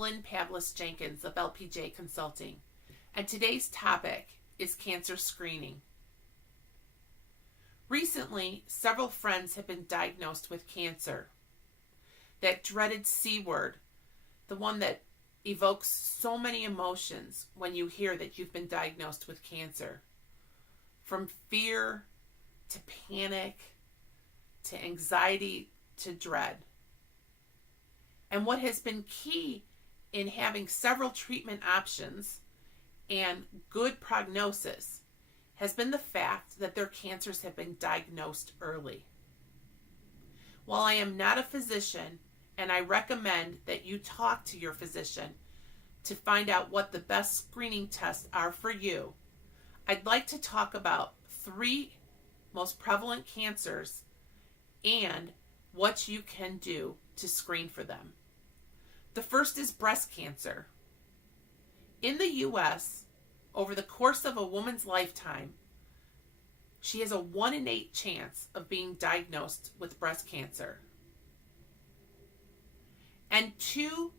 Lynn Pavlis-Jenkins of LPJ Consulting, and today's topic is cancer screening. Recently, several friends have been diagnosed with cancer. That dreaded C word, the one that evokes so many emotions when you hear that you've been diagnosed with cancer. From fear to panic to anxiety to dread. And what has been key in having several treatment options and good prognosis has been the fact that their cancers have been diagnosed early. While I am not a physician, and I recommend that you talk to your physician to find out what the best screening tests are for you, I'd like to talk about 3 most prevalent cancers and what you can do to screen for them. The first is breast cancer. In the U.S., over the course of a woman's lifetime, she has a 1 in 8 chance of being diagnosed with breast cancer. And 2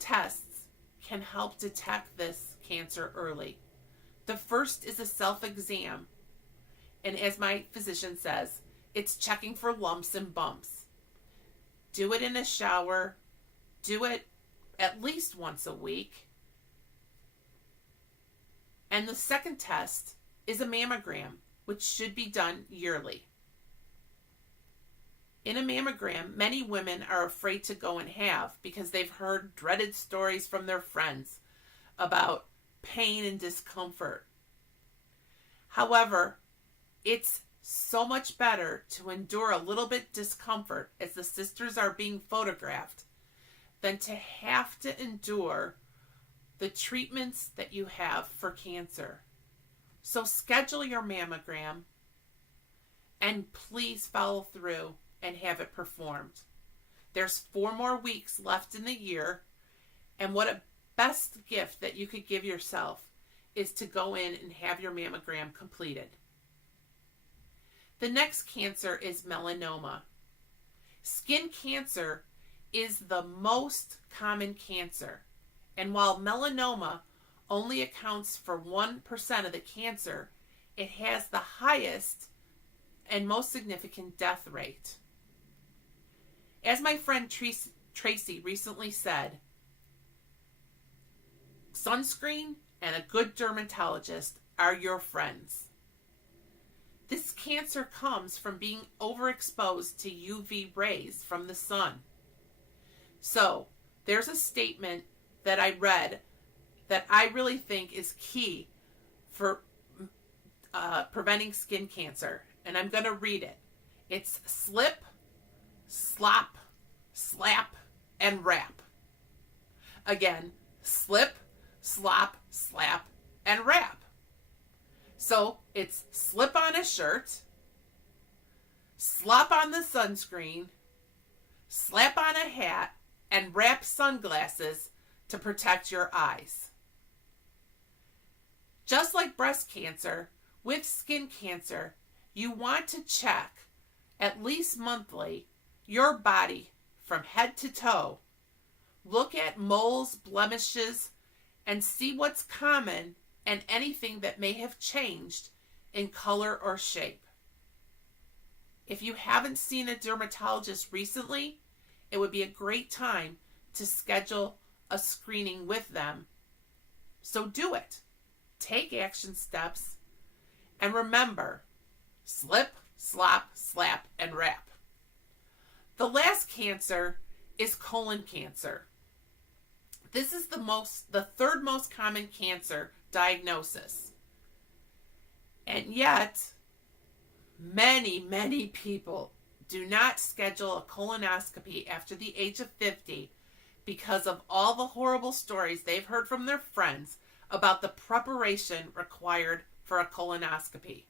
tests can help detect this cancer early. The first is a self-exam. And as my physician says, it's checking for lumps and bumps. Do it in a shower. Do it at least once a week. And the second test is a mammogram, which should be done yearly. In a mammogram, many women are afraid to go and have because they've heard dreaded stories from their friends about pain and discomfort. However, it's so much better to endure a little bit discomfort as the sisters are being photographed than to have to endure the treatments that you have for cancer. So schedule your mammogram and please follow through and have it performed. There's 4 more weeks left in the year, and what a best gift that you could give yourself is to go in and have your mammogram completed. The next cancer is melanoma. Skin cancer is the most common cancer, and while melanoma only accounts for 1% of the cancer, it has the highest and most significant death rate. As my friend Tracy recently said, sunscreen and a good dermatologist are your friends. This cancer comes from being overexposed to UV rays from the sun. So, there's a statement that I read that I really think is key for preventing skin cancer, and I'm going to read it. It's slip, slop, slap, and wrap. Again, slip, slop, slap, and wrap. So it's slip on a shirt, slop on the sunscreen, slap on a hat, and wrap sunglasses to protect your eyes. Just like breast cancer, with skin cancer, you want to check at least monthly your body from head to toe. Look at moles, blemishes, and see what's common and anything that may have changed in color or shape. If you haven't seen a dermatologist recently, it would be a great time to schedule a screening with them. So do it. Take action steps. And remember, slip, slop, slap, and wrap. The last cancer is colon cancer. This is the 3rd most common cancer diagnosis. And yet, many people do not schedule a colonoscopy after the age of 50 because of all the horrible stories they've heard from their friends about the preparation required for a colonoscopy.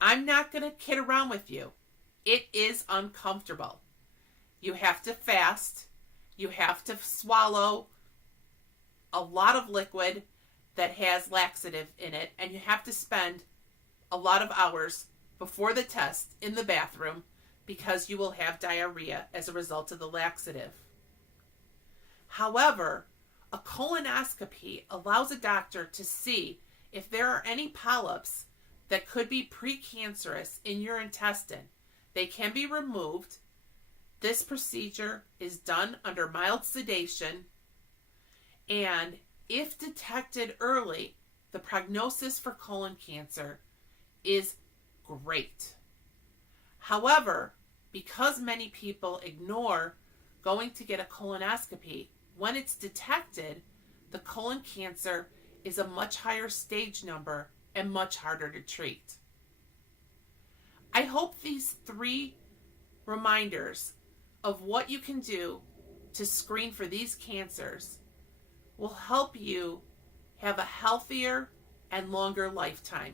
I'm not going to kid around with you. It is uncomfortable. You have to fast. You have to swallow a lot of liquid that has laxative in it, and you have to spend a lot of hours before the test in the bathroom because you will have diarrhea as a result of the laxative. However, a colonoscopy allows a doctor to see if there are any polyps that could be precancerous in your intestine. They can be removed. This procedure is done under mild sedation, and if detected early, the prognosis for colon cancer is great. However, because many people ignore going to get a colonoscopy, when it's detected, the colon cancer is a much higher stage number and much harder to treat. I hope these 3 reminders of what you can do to screen for these cancers will help you have a healthier and longer lifetime.